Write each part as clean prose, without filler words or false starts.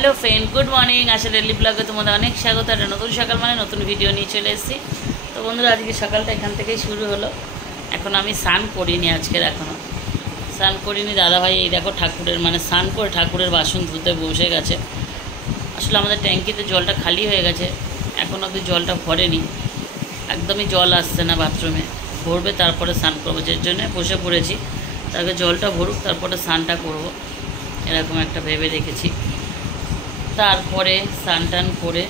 Hello friend good morning आशा daily ब्लगे तुम्हारे अनेक स्वागत है नतून सकाल माने नतून भिडियो नहीं चले एसेছি तो बंधुरा आज के सकालटा एखान থেকেই शुरू हलो এখন আমি স্নান করিনি আজকের এখনো স্নান করিনি দাদা ভাই এই দেখো ঠাকুরের মানে স্নান করে ঠাকুরের বাসন ধুতে বসে গেছে আসলে আমাদের ট্যাঙ্কিতে জলটা খালি হয়ে গেছে এখনো অবধি জলটা ভরেনি একদমই জল আসছে না বাথরুমে ভরবে তারপরে স্নান করব এর জন্য বসে পড়েছি তারপরে জলটা ভরুক তারপরে স্নানটা করব এরকম একটা ভেবে রেখেছি তারপরে স্নান টান করে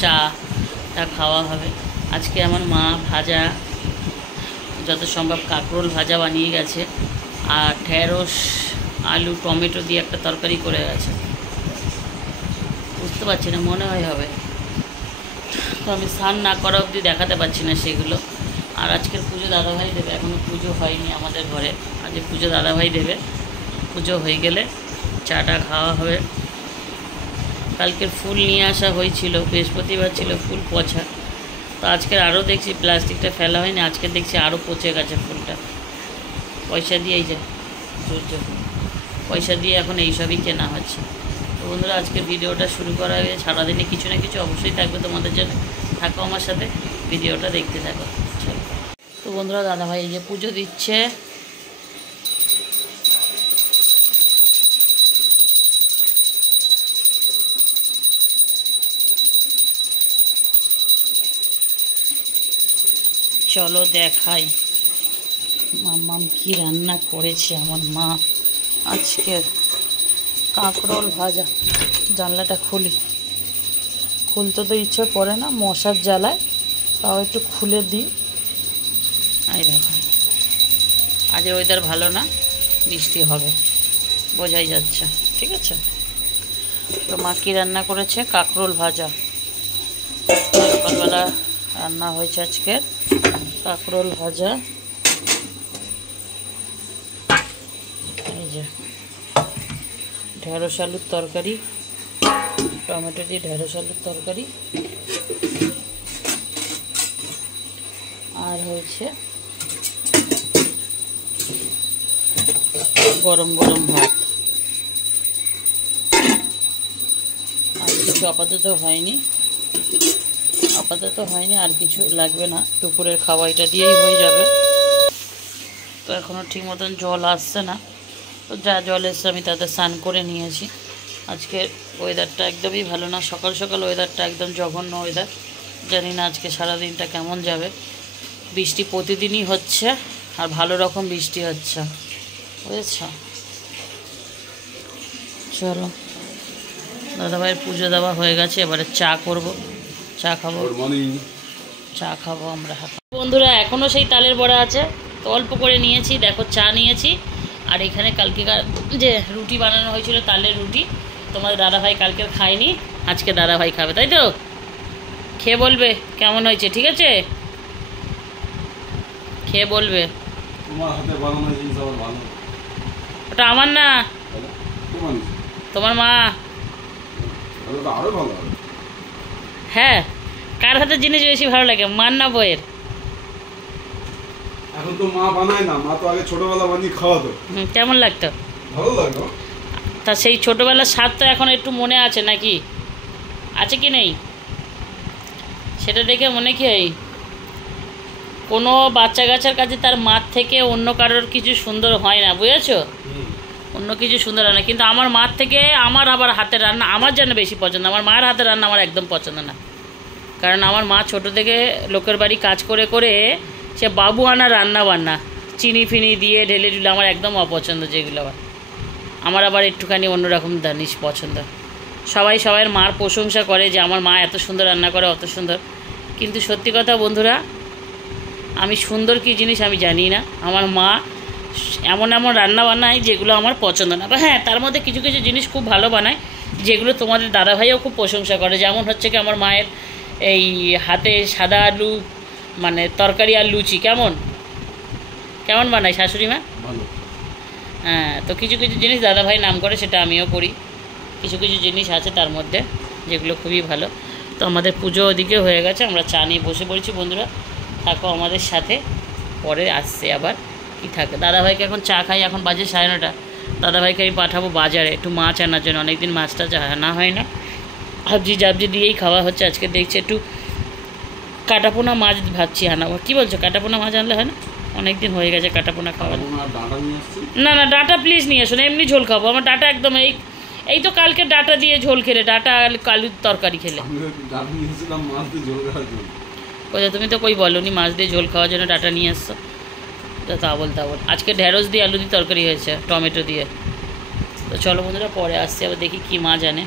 চাটা খাওয়া হবে আজকে আমার মা ভাজা যত সম্ভব কাঁকরোল ভাজা বানিয়ে গেছে আর ঢেঁড়স আলু টমেটো দিয়ে একটা তরকারি করে গেছে বুঝতে পারছি না মনে হয় হবে তো আমি স্নান না করা অবধি দেখাতে পারছি না সেগুলো আর আজকের পুজো দাদাভাই দেবে এখনও পুজো হয়নি আমাদের ঘরে আজকে পুজো দাদাভাই দেবে পুজো হয়ে গেলে চাটা খাওয়া হবে কালকের ফুল নিয়ে আসা হয়েছিল বৃহস্পতিবার ছিল ফুল পচা তো আজকের আরও দেখছি প্লাস্টিকটা ফেলা হয়নি আজকে দেখছি আরও পচে গেছে ফুলটা পয়সা দিয়েই যায় পয়সা দিয়ে এখন এইসবই কেনা হচ্ছে তো বন্ধুরা আজকে ভিডিওটা শুরু করা হয়ে সারাদিনে কিছু না কিছু অবশ্যই থাকবে তোমাদের জন্য থাকো আমার সাথে ভিডিওটা দেখতে থাকো চলো তো বন্ধুরা দাদাভাই এই যে পুজো দিচ্ছে চলো দেখাই মাম্মাম কি রান্না করেছে আমার মা আজকে কাঁকরোল ভাজা জানলাটা খুলতে তো ইচ্ছে করে না মশার জ্বালায় তাও একটু খুলে দিই এই দেখো আজ ওয়েদার ভালো না বৃষ্টি হবে বোঝাই যাচ্ছে ঠিক আছে তো মা কি রান্না করেছে কাঁকরোল ভাজা সকালবেলা রান্না হয়েছে আজকের কাঁকরোল ভাজা এই যে ঢেঁড়স আলুর তরকারি টমেটো দিয়ে ঢেঁড়স আলুর তরকারি আর হয়েছে গরম গরম ভাত আর কিছু আপাতত হয়নি আর কিছু লাগবে না দুপুরের খাওয়া এটা দিয়েই হয়ে যাবে তো এখনও ঠিক মতন জল আসছে না তো যা জল এসছে আমি তাতে স্নান করে নিয়েছি আজকে ওয়েদারটা একদমই ভালো না সকাল সকাল ওয়েদারটা একদম জঘন্য ওয়েদার জানি না আজকে সারাদিনটা কেমন যাবে বৃষ্টি প্রতিদিনই হচ্ছে আর ভালো রকম বৃষ্টি হচ্ছে বুঝেছ চলো দাদাভাইয়ের পুজো দেওয়া হয়ে গেছে এবারে চা করব চা খাবো আমরা বন্ধুরা এখনও সেই তালের বড়া আছে তো অল্প করে নিয়েছি দেখো চা নিয়েছি আর এখানে কালকে যে রুটি বানানো হয়েছিল তালের রুটি তোমার দাদাভাই কালকের খায়নি আজকে দাদাভাই খাবে তাই তো খেয়ে বলবে কেমন হয়েছে ঠিক আছে খেয়ে বলবে ওটা আমার না তোমার মা হ্যাঁ কার হাতের জিনিস বেশি ভালো লাগে মার না বইয়ের এখন তো মা বানায় না মা তো আগে ছোটবেলা বানিয়ে খাওয়াতো কেমন লাগতো ভালো লাগতো তা সেই ছোটবেলার স্বাদ তো এখন একটু মনে আছে নাকি আছে কি নেই সেটা দেখে মনে কি হয় কোনো বাচ্চা কাচ্চার কাছে তার মার থেকে অন্য কারোর কিছু সুন্দর হয় না বুঝেছো অন্য কিছু সুন্দর হয় না কিন্তু আমার মার থেকে আমার আবার হাতের রান্না আমার যেন বেশি পছন্দ আমার মায়ের হাতের রান্না আমার একদম পছন্দ না কারণ আমার মা ছোটো থেকে লোকের বাড়ি কাজ করে করে সে বাবু আনা রান্না বান্না চিনি ফিনি দিয়ে ঢেলে ঢুলে আমার একদম অপছন্দ যেগুলো আমার আবার একটুখানি অন্যরকম জিনিস পছন্দ সবাই সবার মার প্রশংসা করে যে আমার মা এত সুন্দর রান্না করে অত সুন্দর কিন্তু সত্যি কথা বন্ধুরা আমি সুন্দর কী জিনিস আমি জানি না আমার মা এমন এমন রান্না বান্নায় যেগুলো আমার পছন্দ না বা হ্যাঁ তার মধ্যে কিছু কিছু জিনিস খুব ভালো বানায় যেগুলো তোমাদের দাদাভাইও খুব প্রশংসা করে যেমন হচ্ছে কি আমার মায়ের এই হাতে সাদা আলু মানে তরকারি আর লুচি কেমন বানায় শাশুড়ি মা হ্যাঁ তো কিছু কিছু জিনিস দাদাভাই নাম করে সেটা আমিও করি কিছু কিছু জিনিস আছে তার মধ্যে যেগুলো খুবই ভালো তো আমাদের পুজো ওদিকে হয়ে গেছে আমরা চা নিয়ে বসে পড়েছি বন্ধুরা থাকো আমাদের সাথে পরে আসছে আবার কি থাকে দাদাভাইকে এখন চা খাই এখন বাজে 9:30 দাদাভাইকে আমি পাঠাবো বাজারে একটু মাছ আনার জন্য, অনেকদিন মাছটা আনা হয় না, সবজি জাবজি দিয়েই খাওয়া হচ্ছে। আজকে দেখছি একটু কাটাপোনা মাছ ভাবছি আনাবো। কী বলছো, কাটাপোনা মাছ আনলে হয় না? অনেক দিন হয়ে গেছে কাটাপোনা খাওয়া। না না, ডাঁটা প্লিজ নিয়ে আসুন, এমনি ঝোল খাবো। আমার ডাঁটা একদম এই তো কালকে ডাঁটা দিয়ে ঝোল খেলে, ডাঁটা আলুর তরকারি খেলে। কোথায়, তুমি তো কই বলোনি মাছ দিয়ে ঝোল খাওয়ার জন্য ডাঁটা নিয়ে আসছো। তা বল। আজকে ঢেঁড়স দিয়ে আলু দিয়ে তরকারি হয়েছে, টমেটো দিয়ে। তো চলো বন্ধুরা, পরে আসছি, আবার দেখি কী মাছ আনে।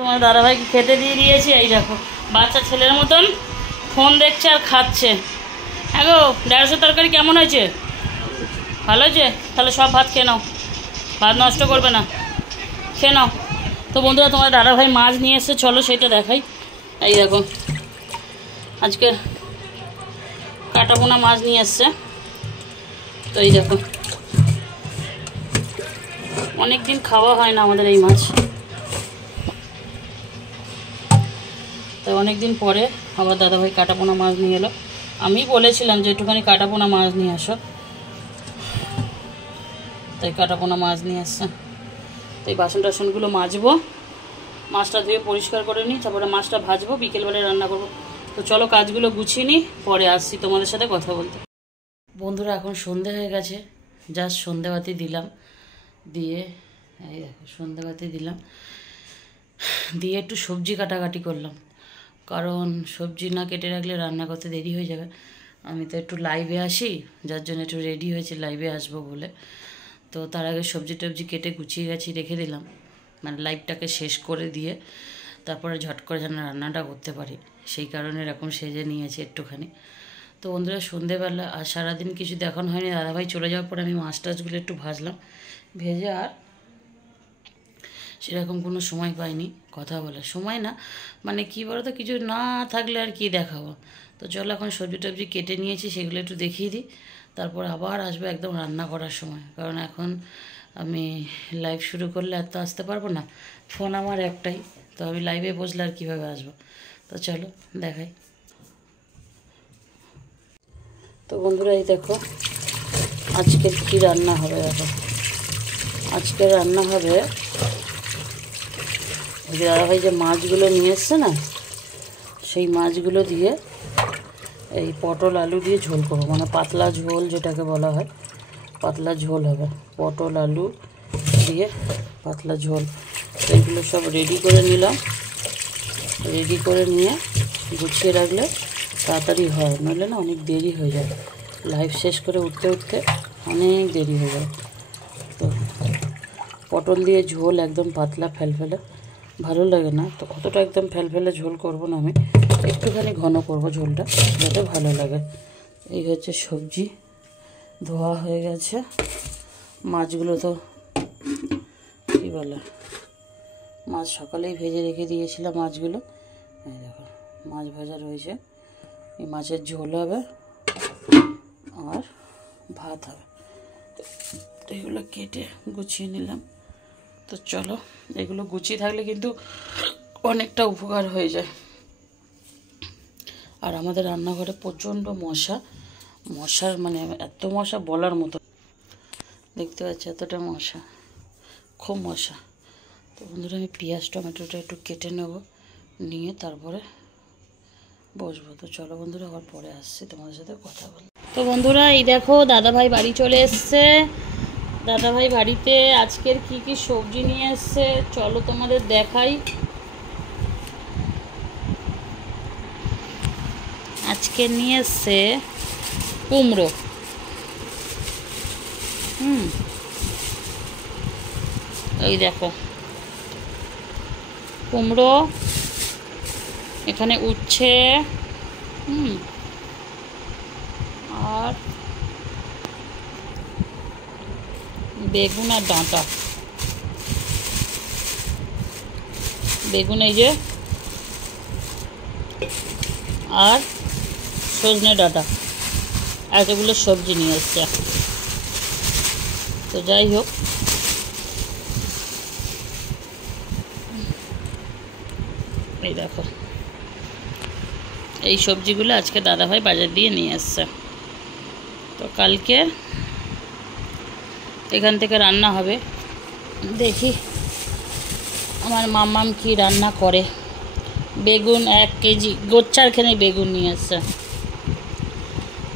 তোমার দাদাভাইকে খেতে দিয়ে দিয়েছি। এই দেখো বাচ্চা ছেলের মতন ফোন দেখছে আর খাচ্ছে। হ্যাঁ গো, ঢেঁড়সের তরকারি কেমন হয়েছে? ভালো হয়েছে? তাহলে সব ভাত খেয়ে নাও, ভাত নষ্ট করবে না, খেয়ে নাও। তো বন্ধুরা, তোমার দাদাভাই মাছ নিয়ে এসছে, চলো সেটা দেখাই। এই দেখো আজকে কাটাপোনা মাছ নিয়ে এসছে। তো এই দেখো, অনেক দিন খাওয়া হয় না আমাদের এই মাছ, তাই অনেক দিন পরে আবার দাদাভাই কাটাপোনা মাছ নিয়ে এলো। আমি বলেছিলাম যে একটুখানি কাটাপোনা মাছ নিয়ে আসো, তাই কাটাপোনা মাছ নিয়ে আসছে। তাই বাসন টাসনগুলো মাজবো, মাছটা ধুয়ে পরিষ্কার করে নিই, তারপরে মাছটা ভাজবো, বিকেলবেলায় রান্না করবো। তো চলো কাজগুলো গুছিয়ে নিই, পরে আসছি তোমাদের সাথে কথা বলতে। বন্ধুরা, এখন সন্ধে হয়ে গেছে, জাস্ট সন্ধেবাতি দিলাম, দিয়ে এই দেখো সন্ধেবাতি দিলাম, দিয়ে একটু সবজি কাটাকাটি করলাম, কারণ সবজি না কেটে রাখলে রান্না করতে দেরি হয়ে যাবে। আমি তো একটু লাইভে আসি, যার জন্য একটু রেডি হয়েছে লাইভে আসবো বলে। তো তার আগে সবজি টবজি কেটে গুছিয়ে গেছি রেখে দিলাম, মানে লাইভটাকে শেষ করে দিয়ে তারপরে ঝট করে যেন রান্নাটা করতে পারি, সেই কারণে এরকম সেজে নিয়েছি একটুখানি। তো বন্ধুরা, সন্ধেবেলা আর সারাদিন কিছু দেখানো হয়নি। দাদাভাই চলে যাওয়ার পরে আমি মাছ টাছগুলো একটু ভাজলাম, ভেজে আর সেরকম কোনো সময় পাইনি কথা বলার। সময় না মানে কী বলো তো, কিছু না থাকলে আর কি দেখাবো। তো চলো এখন সবজি টবজি কেটে নিয়েছি, সেগুলো একটু দেখিয়ে দিই, তারপর আবার আসবো একদম রান্না করার সময়। কারণ এখন আমি লাইভ শুরু করলে আর তো আসতে পারবো না, ফোন আমার একটাই, তো আমি লাইভে বসলে আর কীভাবে আসবো। তো চলো দেখাই। তো বন্ধুরা, এই দেখো আজকের কী রান্না হবে। দেখো আজকে রান্না হবে, দাদাভাই যে মাছগুলো নিয়ে এসছে না, সেই মাছগুলো দিয়ে এই পটল আলু দিয়ে ঝোল করবো, মানে পাতলা ঝোল যেটাকে বলা হয়, পাতলা ঝোল হবে, পটল আলু দিয়ে পাতলা ঝোল। এইগুলো সব রেডি করে নিলাম, রেডি করে নিয়ে গুছিয়ে রাখলে তাড়াতাড়ি হয়, নইলে না অনেক দেরি হয়ে যায়, লাইভ শেষ করে উঠতে উঠতে অনেক দেরি হয়ে যায়। তো পটল দিয়ে ঝোল একদম পাতলা ফেলফেলে ভালো লাগে না, তো অতটা একদম ফেলফেলে ঝোল করব না, আমি একটুখানি ঘন করব ঝোলটা, যাতে ভালো লাগে। এই হচ্ছে সবজি, ধোয়া হয়ে গেছে। মাছগুলো তো কী বলে, মাছ সকালেই ভেজে রেখে দিয়েছিলাম মাছগুলো। এই দেখো মাছ ভাজা রয়েছে, এই মাছের ঝোল হবে আর ভাত হবে। তো এগুলো কেটে গুছিয়ে নিলাম। তো চলো, এগুলো গুছিয়ে থাকলে কিন্তু অনেকটা উপকার হয়ে যায়। আর আমাদের রান্নাঘরে প্রচণ্ড মশার মানে এত মশা বলার মতো, দেখতে পাচ্ছি এতটা মশা, খুব মশা। তো বন্ধুরা, আমি পেঁয়াজ টমেটোটা একটু কেটে নেব, নিয়ে তারপরে বসবো। তো চলো বন্ধুরা, আবার পরে আসছি তোমাদের সাথে কথা বল। তো বন্ধুরা, এই দেখো দাদাভাই বাড়ি চলে এসছে। দাদাভাই বাড়িতে আজকের কি কি সবজি নিয়ে এসছে চলো তোমাদের দেখাই। আজকে নিয়ে এসছে কুমড়ো, এই দেখো কুমড়ো, এখানে উচ্ছে, আর বেগুন আর ডাঁটা, বেগুন এই যে, আর সজনে ডাঁটা, এতগুলো সবজি নিয়ে এসছে। তো যাই হোক, এই দেখো এই সবজিগুলো আজকে দাদাভাই বাজার দিয়ে নিয়ে এসছে। তো কালকে এখান থেকে রান্না হবে দেখি আমার মাম্মাম কি রান্না করে। বেগুন 1 কেজি, গোচ্ছারখানে বেগুন নিয়ে এসছে।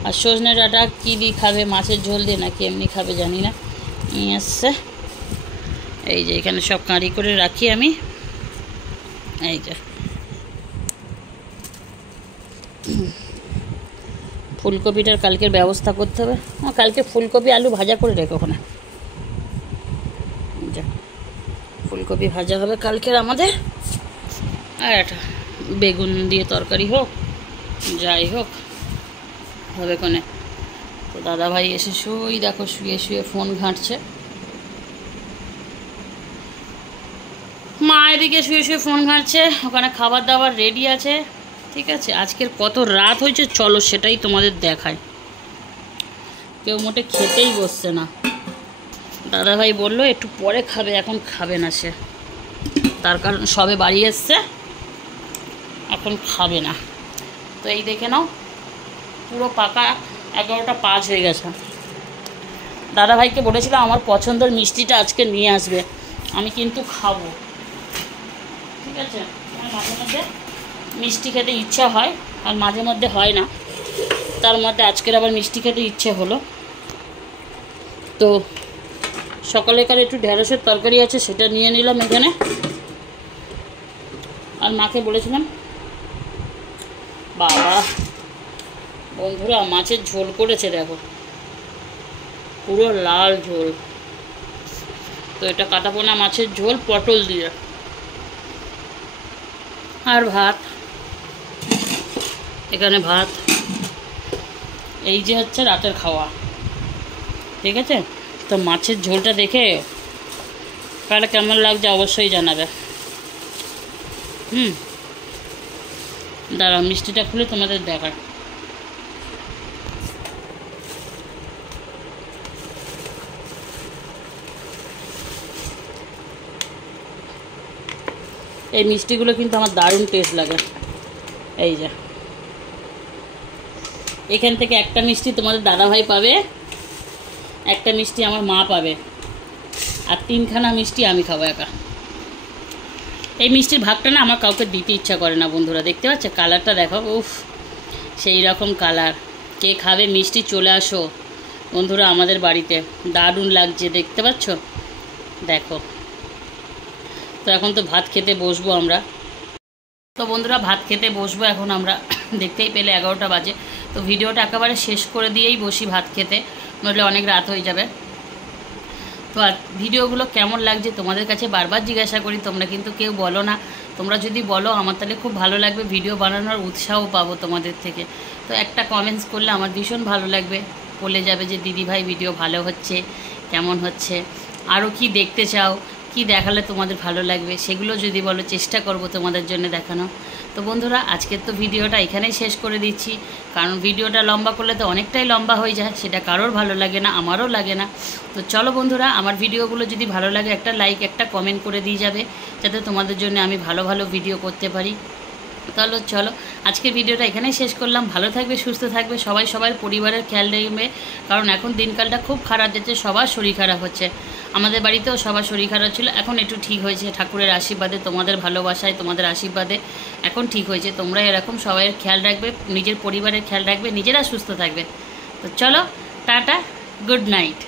আর সজনে ডাঁটা কী দিয়ে খাবে, মাছের ঝোল দিয়ে নাকি এমনি খাবে জানি না, নিয়ে এসছে। এই যে এখানে সব কাঁড়ি করে রাখি আমি। এই যে ফুলকপিটার কালকের ব্যবস্থা করতে হবে। কালকে ফুলকপি আলু ভাজা করে রেখো ওখানে। ফুলকপি ভাজা হবে কালকের আমাদের। আর একটা বেগুন দিয়ে তরকারি হোক, যাই হোক হবে কোনে। তো দাদাভাই এসে দেখো শুয়ে শুয়ে ফোন ঘাঁটছে। মা এদিকে শুয়ে শুয়ে ফোন ঘাঁটছে। ওখানে খাবার দাবার রেডি আছে, ঠিক আছে। আজকের কত রাত হয়েছে চলো সেটাই তোমাদের দেখায়। কেউ মোটে খেতেই বসছে না। দাদাভাই বললো একটু পরে খাবে, এখন খাবে না সে, তার কারণ সবে বাড়ি এসছে, এখন খাবে না। তো এই দেখে নাও পুরো পাকা 11টা 5 হয়ে গেছে। দাদাভাইকে বলেছিলাম আমার পছন্দের মিষ্টিটা আজকে নিয়ে আসবে, আমি কিন্তু খাবো, ঠিক আছে। আমার মাঝে মধ্যে মিষ্টি খেতে ইচ্ছা হয় আর মাঝে মধ্যে হয় না, তার মধ্যে আজকের আবার মিষ্টি খেতে ইচ্ছে হলো। তো সকালেকার একটু ঢেঁড়সের তরকারি আছে, সেটা নিয়ে নিলাম এখানে। আর মাকে বলেছিলাম, বাবা বন্ধুরা মাছের ঝোল করেছে দেখো, পুরো লাল ঝোল। তো এটা কাটাপোনা মাছের ঝোল পটল দিয়ে, আর ভাত, এখানে ভাত। এই যে হচ্ছে রাতের খাওয়া, ঠিক আছে। তো মাছের ঝোলটা দেখে কারা কেমন লাগছে অবশ্যই জানাবে। দাঁড়াও মিষ্টিটা খুলে তোমাদের দেখার। এই মিষ্টিগুলো কিন্তু আমার দারুণ টেস্ট লাগে। এই যে এখান থেকে একটা মিষ্টি তোমাদের দাদাভাই পাবে, একটা মিষ্টি আমার মা পাবে, আর 3খানা মিষ্টি আমি খাবো একা। এই মিষ্টির ভাগটা না আমার কাউকে দিতে ইচ্ছা করে না বন্ধুরা। দেখতে পাচ্ছ কালারটা দেখো, উফ সেই রকম কালার। কে খাবে মিষ্টি চলে আসো বন্ধুরা আমাদের বাড়িতে, দারুণ লাগছে দেখতে পাচ্ছ, দেখো। তো এখন তো ভাত খেতে বসবো আমরা। তো বন্ধুরা ভাত খেতে বসবো এখন আমরা, দেখতেই পেলে 11টা বাজে। তো ভিডিওটা একেবারে শেষ করে দিয়েই বসি ভাত খেতে, নইলে অনেক রাত হয়ে যাবে। তো আর ভিডিওগুলো কেমন লাগছে তোমাদের কাছে বারবার জিজ্ঞাসা করি, তোমরা কিন্তু কেউ বলো না। তোমরা যদি বলো আমার তাহলে খুব ভালো লাগবে, ভিডিও বানানোর উৎসাহ পাবো তোমাদের থেকে। তো একটা কমেন্টস করলে আমার ভীষণ ভালো লাগবে, বলে যাবে যে দিদিভাই ভিডিও ভালো হচ্ছে, কেমন হচ্ছে, আরও কি দেখতে চাও, কি দেখালে তোমাদের ভালো লাগবে, সেগুলো যদি বলো চেষ্টা করব তোমাদের জন্য দেখানো। তো বন্ধুরা আজকের তো ভিডিওটা এখানেই শেষ করে দিচ্ছি, কারণ ভিডিওটা লম্বা করলে তো অনেকটাই লম্বা হয়ে যায়, সেটা কারোর ভালো লাগে না, আমারও লাগে না। তো চলো বন্ধুরা আমার ভিডিওগুলো যদি ভালো লাগে একটা লাইক একটা কমেন্ট করে দিয়ে যাবে, যাতে তোমাদের জন্য আমি ভালো ভালো ভিডিও করতে পারি। তাহলে চলো আজকের ভিডিওটা এখানেই শেষ করলাম। ভালো থাকবে, সুস্থ থাকবে, সবাই সবার পরিবারের খেয়াল রাখবে, কারণ এখন দিনকালটা খুব খারাপ যাচ্ছে, সবার শরীর খারাপ হচ্ছে। আমাদের বাড়িতেও সবার শরীর খারাপ ছিল, এখন একটু ঠিক হয়েছে ঠাকুরের আশীর্বাদে, তোমাদের ভালোবাসায়, তোমাদের আশীর্বাদে এখন ঠিক হয়েছে। তোমরা এরকম সবাই খেয়াল রাখবে, নিজের পরিবারের খেয়াল রাখবে, নিজেরা সুস্থ থাকবে। তো চলো টাটা, গুড নাইট।